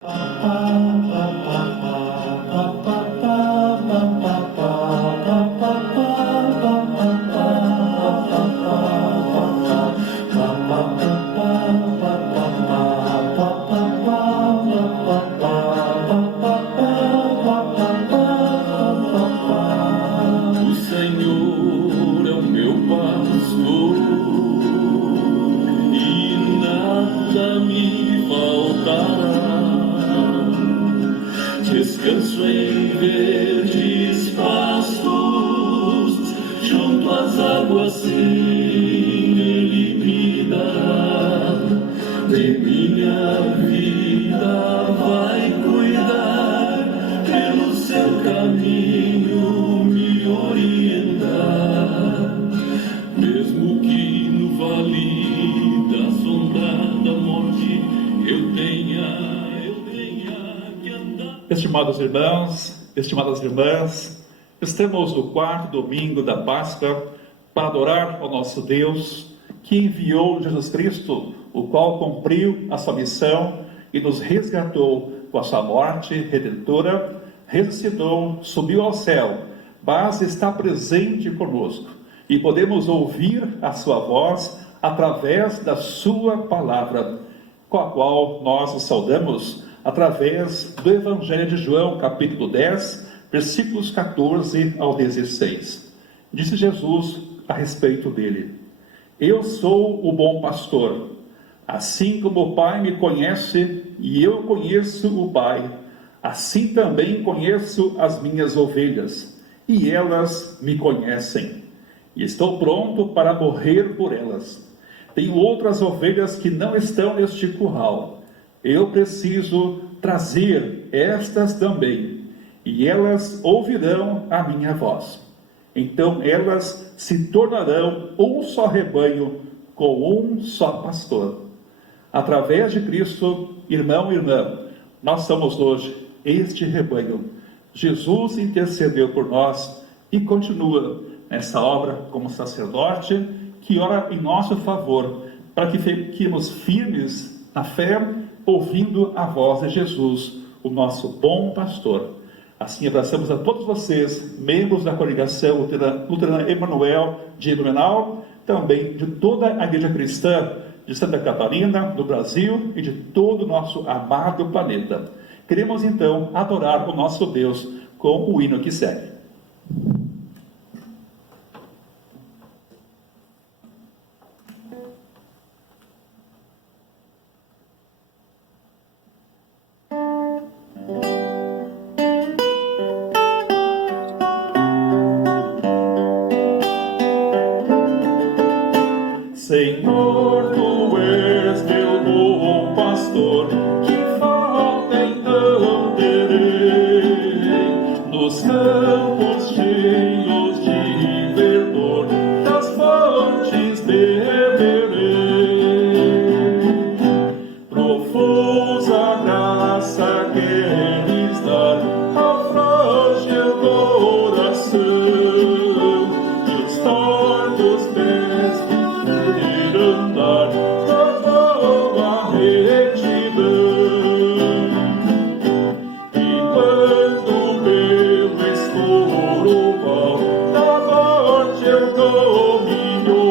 O Senhor é o meu pastor e nada me faltará. Descanso em verdes pastos, junto às águas sim Ele me dará. De minha vida vai cuidar, pelo seu caminho me orientar. Mesmo que no vale da sombra da morte eu tenha que andar. Estimados irmãos, estimadas irmãs, estamos no quarto domingo da Páscoa para adorar ao nosso Deus, que enviou Jesus Cristo, o qual cumpriu a sua missão e nos resgatou com a sua morte redentora, ressuscitou, subiu ao céu, mas está presente conosco e podemos ouvir a sua voz através da sua palavra, com a qual nós o saudamos através do Evangelho de João, capítulo 10, versículos 14 ao 16. Disse Jesus a respeito dele: Eu sou o bom pastor. Assim como o Pai me conhece e eu conheço o Pai, assim também conheço as minhas ovelhas, e elas me conhecem. E estou pronto para morrer por elas. Tenho outras ovelhas que não estão neste curral. Eu preciso trazer estas também, e elas ouvirão a minha voz. Então elas se tornarão um só rebanho, com um só pastor. Através de Cristo, irmão e irmã, nós somos hoje este rebanho. Jesus intercedeu por nós e continua nessa obra como sacerdote, que ora em nosso favor, para que fiquemos firmes na fé, ouvindo a voz de Jesus, o nosso bom pastor. Assim abraçamos a todos vocês, membros da congregação Luterana Emanuel de Blumenau, também de toda a igreja cristã de Santa Catarina, do Brasil e de todo o nosso amado planeta. Queremos então adorar o nosso Deus com o hino que segue. Senhor, tu és meu bom pastor, que falta então terei nos campos cheios de verdor, das fontes beberei. Profusa graça queres dar ao frágil coração, e os tortos pés andar na tua retidão. E quando pelo escuro val da morte eu caminhou,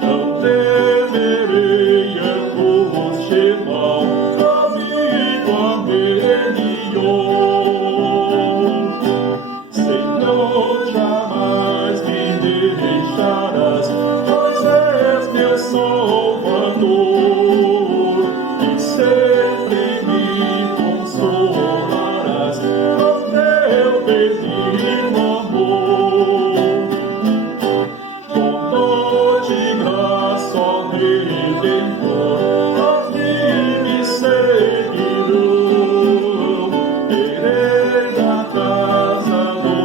não temerei angústia e mal, amigo a melhor. Senhor, jamais me deixarás, meu Salvador, e sempre me consolarás com teu benigno amor. Com dor de graça, ó Redentor, aos que me seguirão, terei na casa do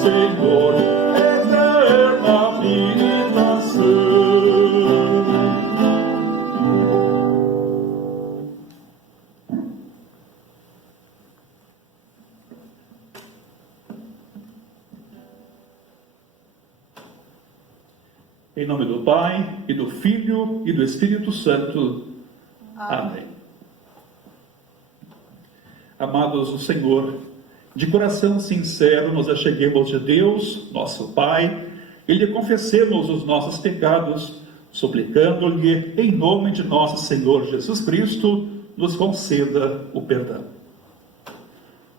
Senhor eterna habitação. Em nome do Pai, e do Filho, e do Espírito Santo. Amém. Amados do Senhor, de coração sincero nos acheguemos de Deus, nosso Pai, e lhe confessemos os nossos pecados, suplicando-lhe, em nome de nosso Senhor Jesus Cristo, nos conceda o perdão.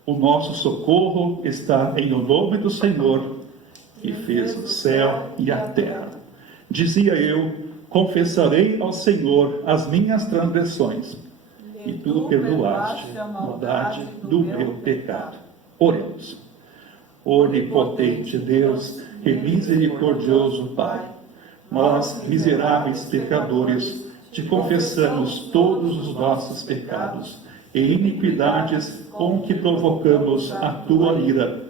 O nosso socorro está em o nome do Senhor, que fez o céu e a terra. Dizia eu: confessarei ao Senhor as minhas transgressões, e tu perdoaste a maldade do meu pecado. Oremos. Onipotente Deus e misericordioso Pai, nós, miseráveis pecadores, te confessamos todos os nossos pecados e iniquidades com que provocamos a tua ira.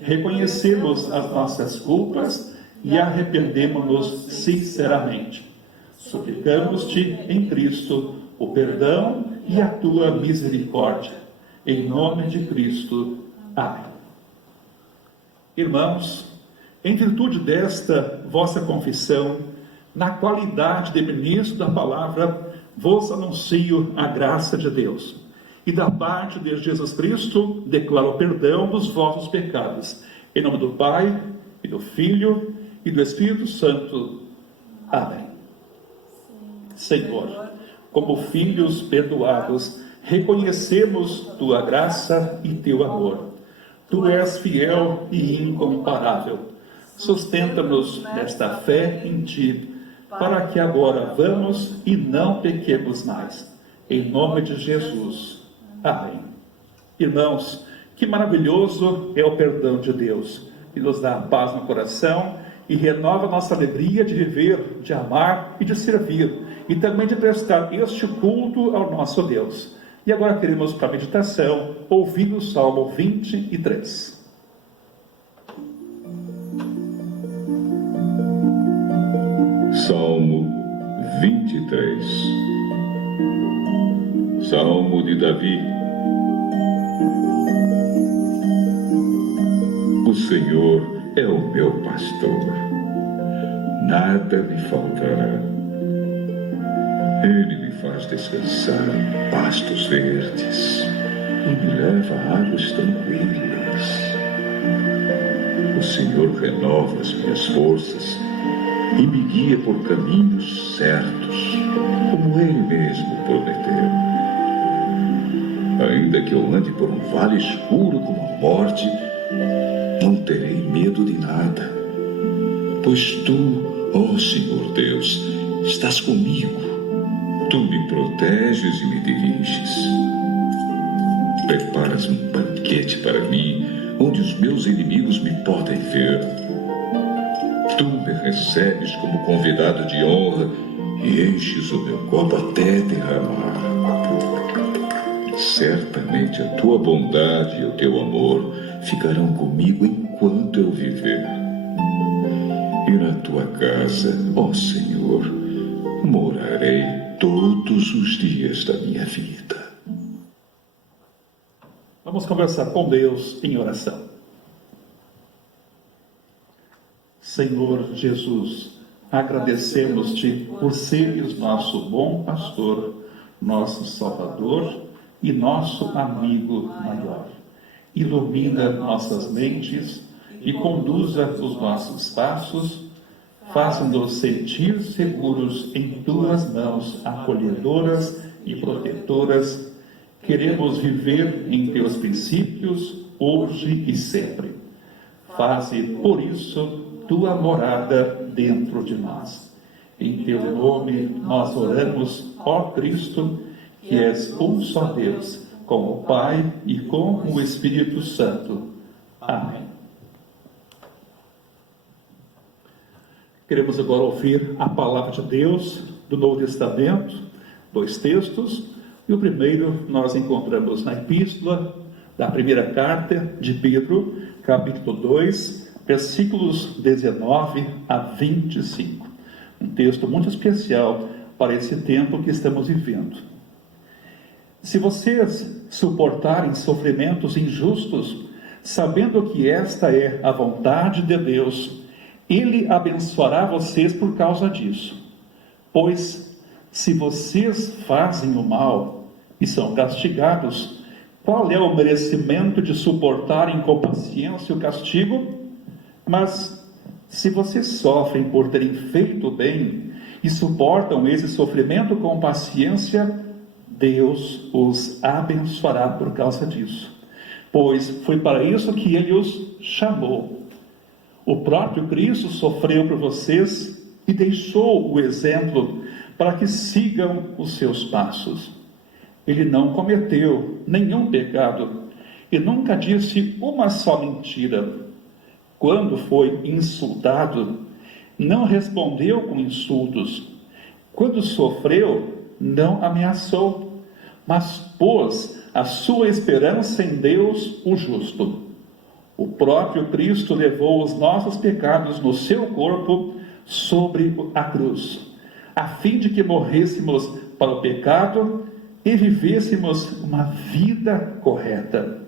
Reconhecemos as nossas culpas e arrependemo-nos sinceramente. Suplicamos-te em Cristo o perdão e a tua misericórdia. Em nome de Cristo. Amém. Irmãos, em virtude desta vossa confissão, na qualidade de ministro da palavra, vos anuncio a graça de Deus. E da parte de Jesus Cristo, declaro o perdão dos vossos pecados. Em nome do Pai, e do Filho, e do Espírito Santo. Amém. Senhor, como filhos perdoados, reconhecemos tua graça e teu amor. Tu és fiel e incomparável. Sustenta-nos nesta fé em ti, para que agora vamos e não pequemos mais. Em nome de Jesus. Amém. Irmãos, que maravilhoso é o perdão de Deus, que nos dá paz no coração e renova nossa alegria de viver, de amar e de servir, e também de prestar este culto ao nosso Deus. E agora queremos, para a meditação, ouvir o Salmo 23. Salmo 23. Salmo de Davi. O Senhor é o meu pastor, nada me faltará. Ele me faz descansar em pastos verdes e me leva a águas tranquilas. O Senhor renova as minhas forças e me guia por caminhos certos, como Ele mesmo prometeu. Ainda que eu ande por um vale escuro como a morte, não terei medo de nada, pois Tu, ó Senhor Deus, estás comigo. Tu me proteges e me diriges. Preparas um banquete para mim, onde os meus inimigos me podem ver. Tu me recebes como convidado de honra e enches o meu copo até derramar. Certamente a tua bondade e o teu amor ficarão comigo enquanto eu viver. E na tua casa, ó Senhor, morarei todos os dias da minha vida. Vamos conversar com Deus em oração. Senhor Jesus, agradecemos-te por seres nosso bom pastor, nosso Salvador e nosso amigo maior. Ilumina nossas mentes e conduza os nossos passos, faça-nos sentir seguros em tuas mãos acolhedoras e protetoras. Queremos viver em teus princípios hoje e sempre. Faze, por isso, tua morada dentro de nós. Em teu nome nós oramos, ó Cristo, que és um só Deus, com o Pai e com o Espírito Santo. Amém. Queremos agora ouvir a palavra de Deus do Novo Testamento, 2 textos, e o primeiro nós encontramos na epístola da primeira carta de Pedro, capítulo 2, versículos 19 a 25. Um texto muito especial para esse tempo que estamos vivendo. Se vocês suportarem sofrimentos injustos, sabendo que esta é a vontade de Deus, Ele abençoará vocês por causa disso. Pois, se vocês fazem o mal e são castigados, Qual é o merecimento de suportarem com paciência o castigo? Mas se vocês sofrem por terem feito o bem e suportam esse sofrimento com paciência, Deus os abençoará por causa disso, pois foi para isso que Ele os chamou. O próprio Cristo sofreu por vocês e deixou o exemplo para que sigam os seus passos. Ele não cometeu nenhum pecado e nunca disse uma só mentira. Quando foi insultado, não respondeu com insultos. Quando sofreu, não ameaçou, mas pôs a sua esperança em Deus, o justo. O próprio Cristo levou os nossos pecados no seu corpo sobre a cruz, a fim de que morrêssemos para o pecado e vivêssemos uma vida correta.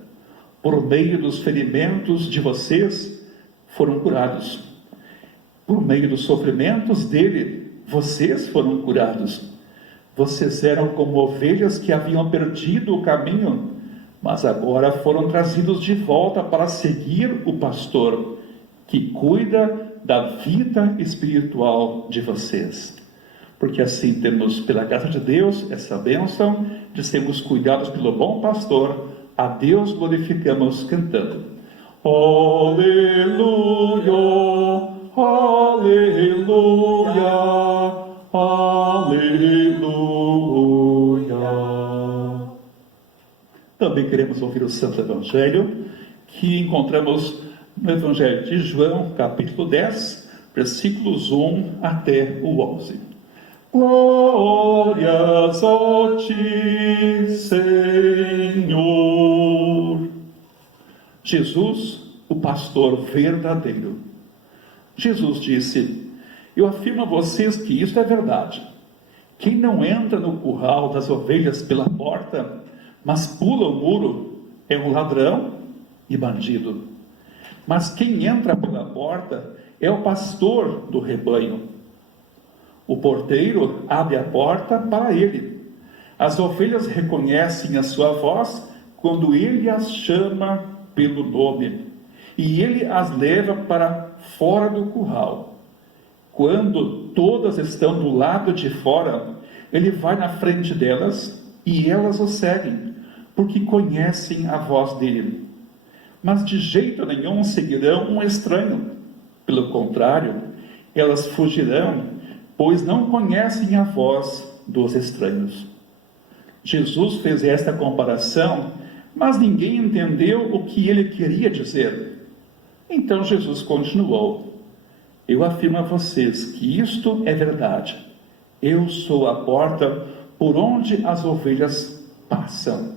Por meio dos ferimentos de vocês, foram curados. Por meio dos sofrimentos dele, vocês foram curados. Vocês eram como ovelhas que haviam perdido o caminho, mas agora foram trazidos de volta para seguir o pastor, que cuida da vida espiritual de vocês. Porque assim temos, pela graça de Deus, essa bênção de sermos cuidados pelo bom pastor. A Deus glorificamos cantando: Aleluia, aleluia, aleluia. Também queremos ouvir o Santo Evangelho, que encontramos no Evangelho de João, capítulo 10, versículos 1 até o 11. Glórias a ti, Senhor. Jesus, o pastor verdadeiro. Jesus disse: eu afirmo a vocês que isto é verdade. Quem não entra no curral das ovelhas pela porta, mas pula o muro, é um ladrão e bandido. Mas quem entra pela porta é o pastor do rebanho. O porteiro abre a porta para ele. As ovelhas reconhecem a sua voz quando ele as chama pelo nome, e ele as leva para fora do curral. Quando todas estão do lado de fora, ele vai na frente delas e elas o seguem, porque conhecem a voz dele. Mas de jeito nenhum seguirão um estranho. Pelo contrário, elas fugirão, pois não conhecem a voz dos estranhos. Jesus fez esta comparação, mas ninguém entendeu o que ele queria dizer. Então Jesus continuou: eu afirmo a vocês que isto é verdade. Eu sou a porta por onde as ovelhas passam.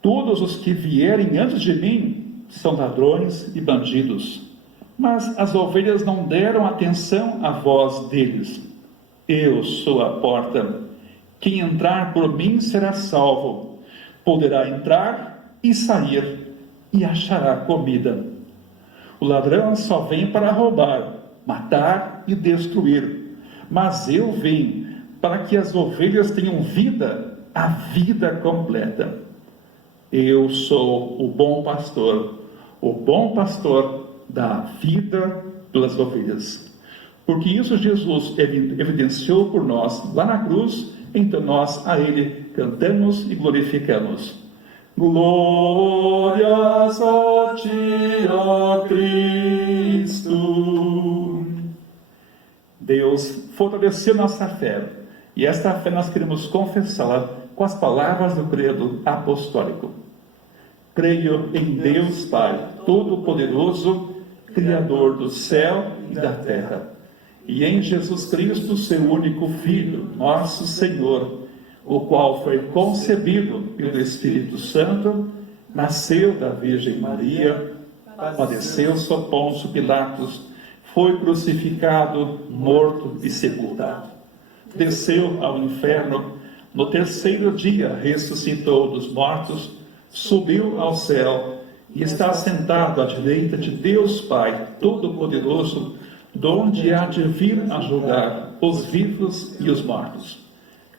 Todos os que vierem antes de mim são ladrões e bandidos, mas as ovelhas não deram atenção à voz deles. Eu sou a porta. Quem entrar por mim será salvo. Poderá entrar e sair e achará comida. O ladrão só vem para roubar, matar e destruir. Mas eu vim para que as ovelhas tenham vida, a vida completa. Eu sou o bom pastor dá vida pelas ovelhas. Porque isso Jesus evidenciou por nós lá na cruz, então nós a Ele cantamos e glorificamos. Glórias a ti, ó Cristo. Deus fortaleceu nossa fé, e esta fé nós queremos confessá-la com as palavras do credo apostólico. Creio em Deus Pai Todo-Poderoso, Criador do céu e da terra, e em Jesus Cristo, seu único Filho, nosso Senhor, o qual foi concebido pelo Espírito Santo, nasceu da Virgem Maria, padeceu sob Pôncio Pilatos, foi crucificado, morto e sepultado. Desceu ao inferno, no terceiro dia ressuscitou dos mortos, subiu ao céu e está sentado à direita de Deus Pai Todo-Poderoso, donde há de vir a julgar os vivos e os mortos.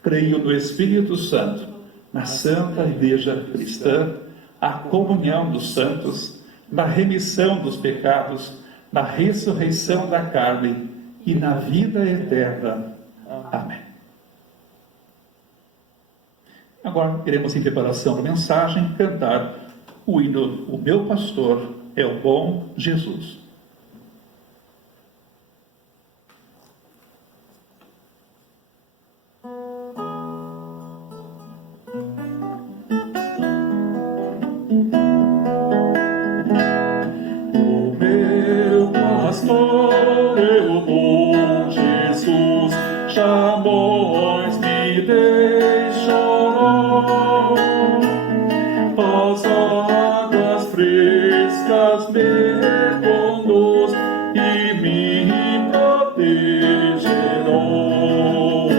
Creio no Espírito Santo, na Santa Igreja Cristã, a comunhão dos santos, na remissão dos pecados, na ressurreição da carne e na vida eterna. Amém. Agora iremos, em preparação da mensagem, cantar o hino O Meu Pastor é o Bom Jesus. Jamais me deixará, as águas frescas me conduz e me protegerão.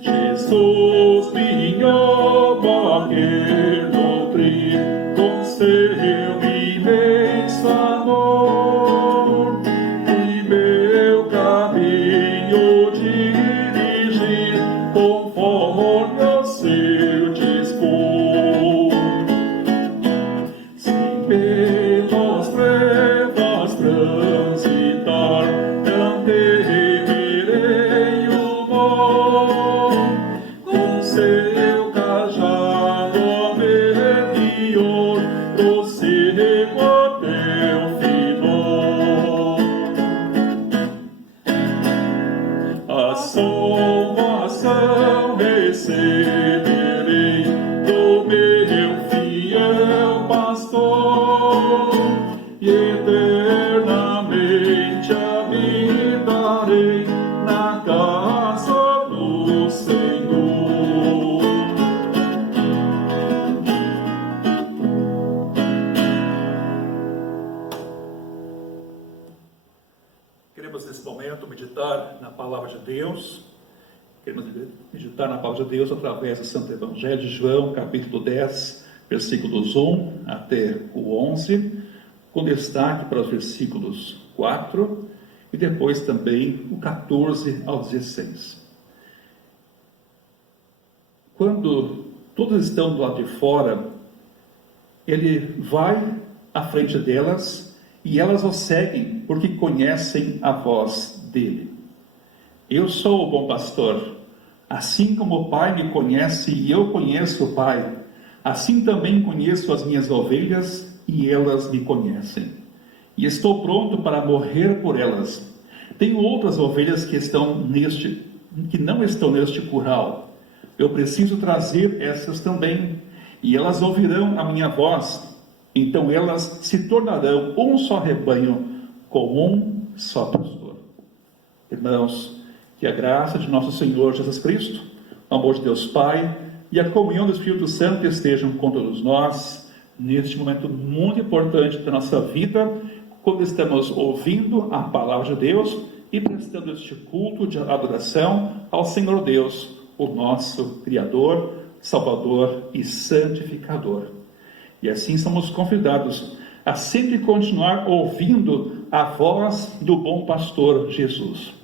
Jesus, minha alma quer nutrir com seu imenso amor, e meu caminho dirigir conforme ao seu dispor. Se pelas trevas transitar, não temerei o mal, com seu cajado me guiou, prossigo até o final. A salvação receberei do meu fiel pastor, e eternamente habitarei na casa do Senhor. Queremos nesse momento meditar na Palavra de Deus. Queremos meditar na Palavra de Deus através do Santo Evangelho de João, capítulo 10, versículos 1 até o 11, com destaque para os versículos 4 e depois também o 14 ao 16. Quando todos estão do lado de fora, ele vai à frente delas e elas o seguem porque conhecem a voz dele. Eu sou o bom pastor, assim como o Pai me conhece e eu conheço o Pai, assim também conheço as minhas ovelhas e elas me conhecem. E estou pronto para morrer por elas. Tenho outras ovelhas que não estão neste curral. Eu preciso trazer essas também, e elas ouvirão a minha voz. Então elas se tornarão um só rebanho, com um só pastor. Irmãos, que a graça de nosso Senhor Jesus Cristo, o amor de Deus Pai e a comunhão do Espírito Santo estejam com todos nós, neste momento muito importante da nossa vida, quando estamos ouvindo a Palavra de Deus e prestando este culto de adoração ao Senhor Deus, o nosso Criador, Salvador e Santificador. E assim somos convidados a sempre continuar ouvindo a voz do bom pastor Jesus.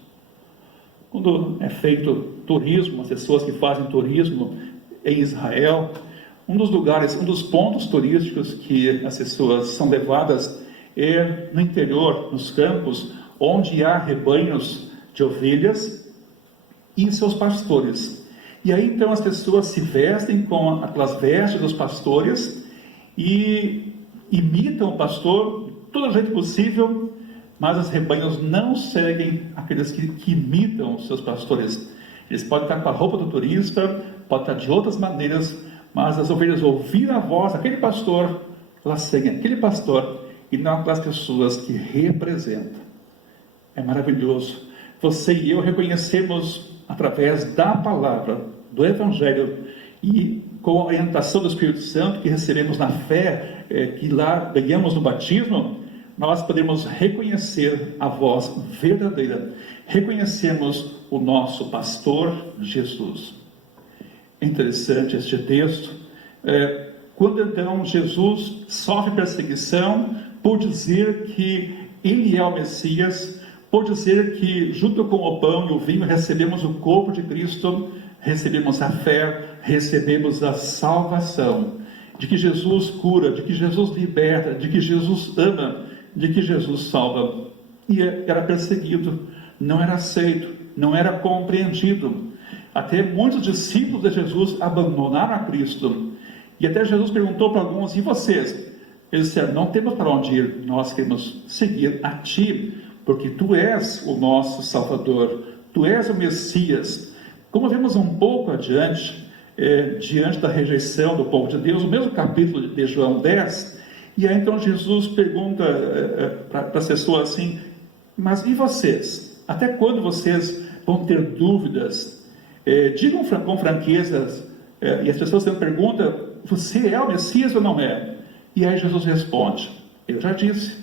Quando é feito turismo, as pessoas que fazem turismo em Israel, um dos pontos turísticos que as pessoas são levadas é no interior, nos campos, onde há rebanhos de ovelhas e seus pastores. E aí então as pessoas se vestem com aquelas vestes dos pastores e imitam o pastor de todo jeito possível, mas os rebanhos não seguem aqueles que imitam os seus pastores. Eles podem estar com a roupa do turista, podem estar de outras maneiras, mas as ovelhas ouviram a voz daquele pastor, elas seguem aquele pastor e não aquelas pessoas que representam. É maravilhoso. Você e eu reconhecemos através da palavra, do Evangelho e com a orientação do Espírito Santo que recebemos na fé, que lá ganhamos no batismo, nós podemos reconhecer a voz verdadeira, reconhecemos o nosso pastor Jesus. É interessante este texto, quando então Jesus sofre perseguição por dizer que ele é o Messias, por dizer que junto com o pão e o vinho recebemos o corpo de Cristo, recebemos a fé, recebemos a salvação, de que Jesus cura, de que Jesus liberta, de que Jesus ama, de que Jesus salva. E era perseguido, não era aceito, não era compreendido. Até muitos discípulos de Jesus abandonaram a Cristo. E até Jesus perguntou para alguns: e vocês? Eles disseram: não temos para onde ir, nós queremos seguir a Ti, porque Tu és o nosso Salvador, Tu és o Messias. Como vemos um pouco adiante, diante da rejeição do povo de Deus, no mesmo capítulo de João 10, e aí então Jesus pergunta para as pessoas assim: mas e vocês? Até quando vocês vão ter dúvidas? Digam com franqueza, e as pessoas sempre perguntam: você é o Messias ou não é? E aí Jesus responde: eu já disse,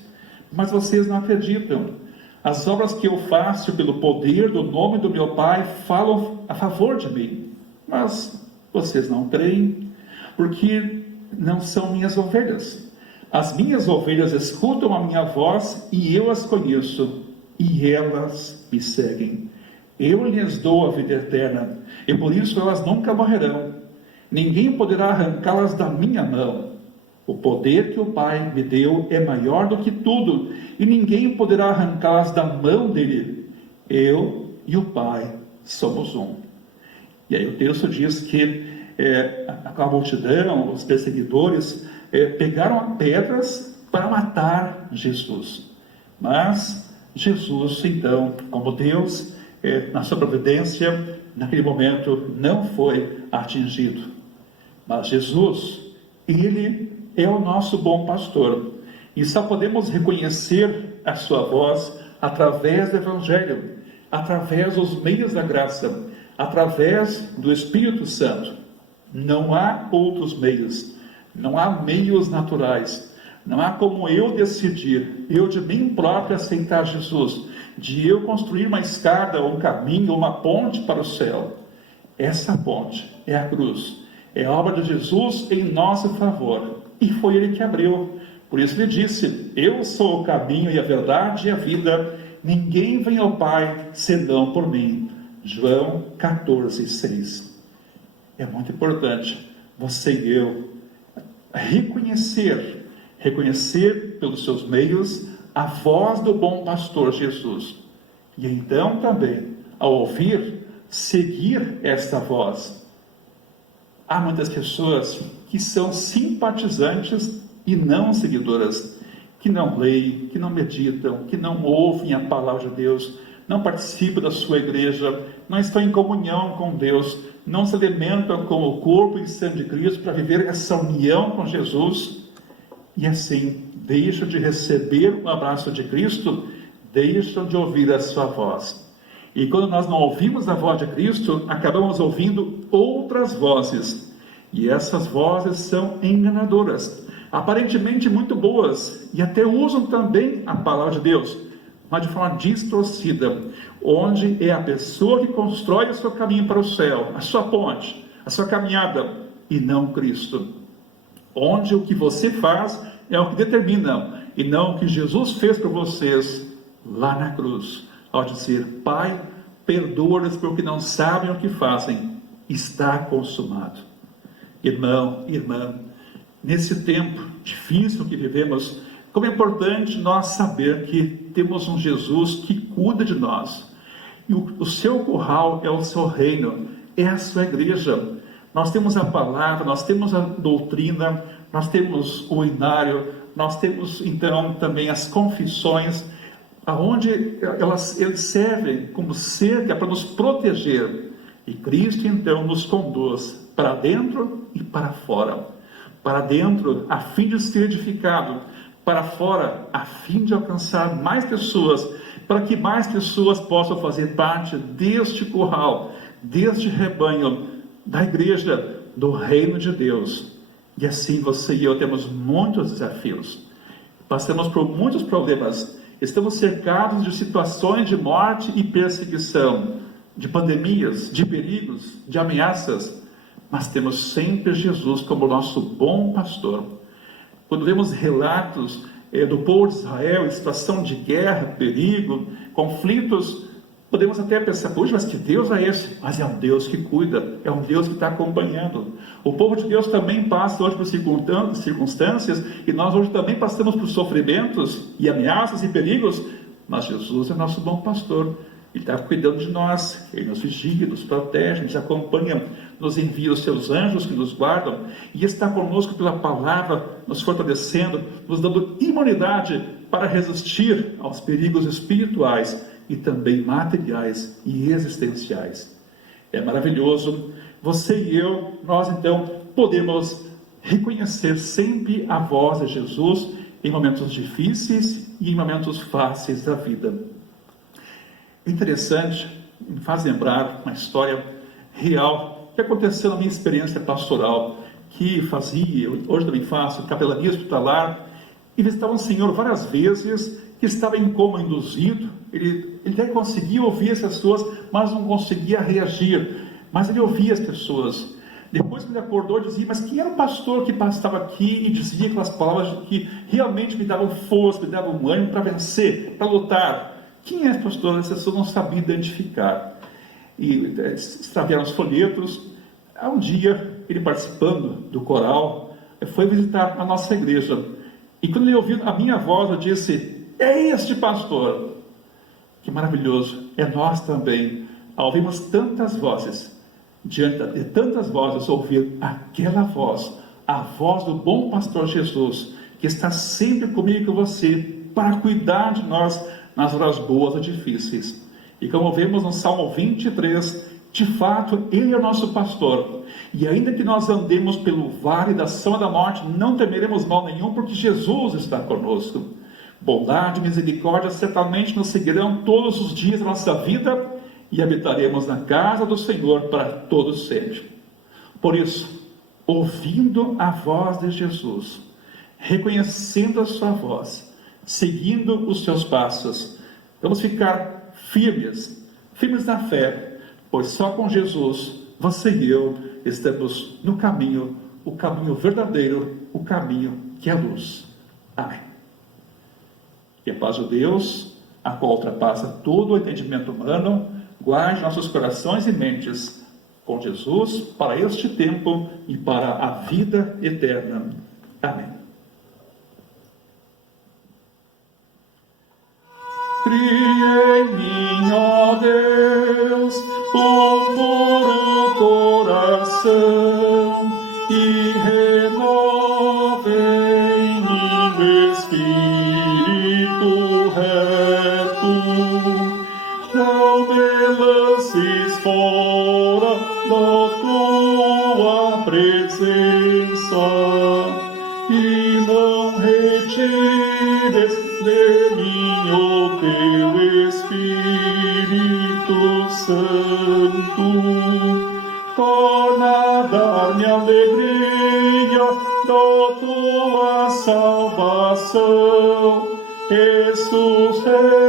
mas vocês não acreditam. As obras que eu faço pelo poder do nome do meu Pai falam a favor de mim, mas vocês não creem, porque não são minhas ovelhas. As minhas ovelhas escutam a minha voz e eu as conheço, e elas me seguem. Eu lhes dou a vida eterna, e por isso elas nunca morrerão. Ninguém poderá arrancá-las da minha mão. O poder que o Pai me deu é maior do que tudo, e ninguém poderá arrancá-las da mão dele. Eu e o Pai somos um. E aí o texto diz que a multidão, os perseguidores, pegaram pedras para matar Jesus. Mas Jesus, então, como Deus, na sua providência, naquele momento não foi atingido. Mas Jesus, Ele é o nosso bom pastor, e só podemos reconhecer a sua voz através do Evangelho, através dos meios da graça, através do Espírito Santo. Não há outros meios, não há meios naturais, não há como eu decidir, eu de mim próprio aceitar Jesus, de eu construir uma escada, um caminho, uma ponte para o céu. Essa ponte é a cruz, é a obra de Jesus em nosso favor, e foi Ele que abriu. Por isso Ele disse: eu sou o caminho e a verdade e a vida, ninguém vem ao Pai senão por mim. João 14:6. É muito importante você e eu reconhecer pelos seus meios a voz do bom pastor Jesus, e então também, ao ouvir, seguir esta voz. Há muitas pessoas que são simpatizantes e não seguidoras, que não leem, que não meditam, que não ouvem a palavra de Deus, não participam da sua igreja, não estão em comunhão com Deus, não se alimentam com o corpo e sangue de Cristo para viver essa união com Jesus, e assim deixam de receber o abraço de Cristo, deixam de ouvir a sua voz. E quando nós não ouvimos a voz de Cristo, acabamos ouvindo outras vozes, e essas vozes são enganadoras, aparentemente muito boas, e até usam também a palavra de Deus, mas de forma distorcida, onde é a pessoa que constrói o seu caminho para o céu, a sua ponte, a sua caminhada, e não Cristo. Onde o que você faz é o que determina, e não o que Jesus fez por vocês lá na cruz, ao dizer: Pai, perdoa-lhes porque não sabem o que fazem, está consumado. Irmão, irmã, nesse tempo difícil que vivemos, como é importante nós saber que temos um Jesus que cuida de nós, e o seu curral é o seu reino, é a sua igreja. Nós temos a palavra, nós temos a doutrina, nós temos o inário, nós temos então também as confissões, aonde eles servem como cerca para nos proteger, e Cristo então nos conduz para dentro e para fora. Para dentro, a fim de ser edificado; para fora, a fim de alcançar mais pessoas, para que mais pessoas possam fazer parte deste curral, deste rebanho, da igreja, do reino de Deus. E assim você e eu temos muitos desafios, passamos por muitos problemas, estamos cercados de situações de morte e perseguição, de pandemias, de perigos, de ameaças, mas temos sempre Jesus como nosso bom pastor. Quando vemos relatos do povo de Israel em situação de guerra, perigo, conflitos, Podemos até pensar, puxa, mas que Deus é esse? Mas é um Deus que cuida, é um Deus que está acompanhando. O povo de Deus também passa hoje por circunstâncias, e nós hoje também passamos por sofrimentos e ameaças e perigos, mas Jesus é nosso bom pastor. Ele está cuidando de nós, Ele nos vigia, nos protege, nos acompanha, nos envia os seus anjos que nos guardam, e está conosco pela palavra, nos fortalecendo, nos dando imunidade para resistir aos perigos espirituais e também materiais e existenciais. É maravilhoso, você e eu, nós então podemos reconhecer sempre a voz de Jesus em momentos difíceis e em momentos fáceis da vida. Interessante, me faz lembrar uma história real que aconteceu na minha experiência pastoral, que fazia, hoje também faço, capelania hospitalar, e visitava um senhor várias vezes que estava em coma induzido. Ele até conseguia ouvir as pessoas, mas não conseguia reagir, mas ele ouvia as pessoas. Depois que ele acordou, dizia, mas quem era o pastor que estava aqui e dizia aquelas palavras que realmente me davam força, me davam ânimo para vencer, para lutar? Quem é, pastor? Essa pessoa não sabia identificar. E extraviaram os folhetos. Há um dia, ele participando do coral, foi visitar a nossa igreja. E quando ele ouviu a minha voz, eu disse, é este pastor. Que maravilhoso, é nós também. Ao ouvirmos tantas vozes, diante de tantas vozes, ouvir aquela voz, a voz do bom pastor Jesus, que está sempre comigo e com você, para cuidar de nós, nas horas boas ou difíceis. E como vemos no Salmo 23, de fato, Ele é o nosso pastor. E ainda que nós andemos pelo vale da sombra da morte, não temeremos mal nenhum, porque Jesus está conosco. Bondade e misericórdia certamente nos seguirão todos os dias da nossa vida, e habitaremos na casa do Senhor para todos sempre. Por isso, ouvindo a voz de Jesus, reconhecendo a sua voz, seguindo os seus passos, vamos ficar firmes na fé, pois só com Jesus, você e eu estamos no caminho, o caminho verdadeiro, o caminho que é a luz. Amém. E a paz de Deus, a qual ultrapassa todo o entendimento humano, guarde nossos corações e mentes com Jesus para este tempo e para a vida eterna. Amém. Cria em mim, ó Deus, um puro coração e renova em mim o espírito reto. Não me lances fora da tua presença e não retires de mim o teu Espírito Santo. Torna a dar-me alegria da tua salvação e sustém-me